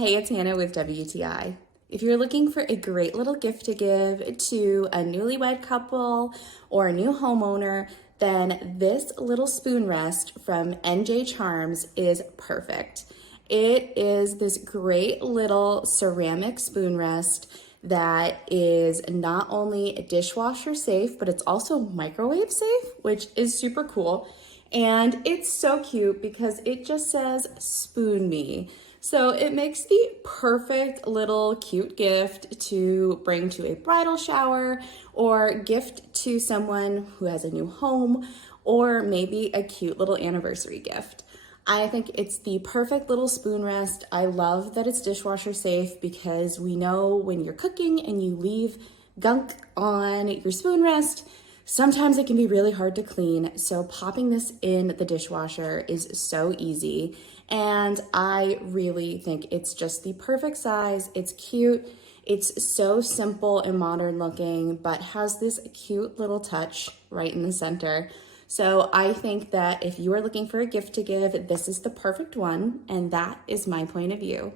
Hey, it's Hannah with WTI. If you're looking for a great little gift to give to a newlywed couple or a new homeowner, then this little spoon rest from NJCharms is perfect. It is this great little ceramic spoon rest that is not only dishwasher safe, but it's also microwave safe, which is super cool. And it's so cute because it just says spoon me. So it makes the perfect little cute gift to bring to a bridal shower or gift to someone who has a new home or maybe a cute little anniversary gift. I think it's the perfect little spoon rest. I love that it's dishwasher safe because we know when you're cooking and you leave gunk on your spoon rest, sometimes it can be really hard to clean, so popping this in the dishwasher is so easy, and I really think it's just the perfect size. It's cute, it's so simple and modern looking, but has this cute little touch right in the center. So I think that if you are looking for a gift to give, this is the perfect one, and that is my point of view.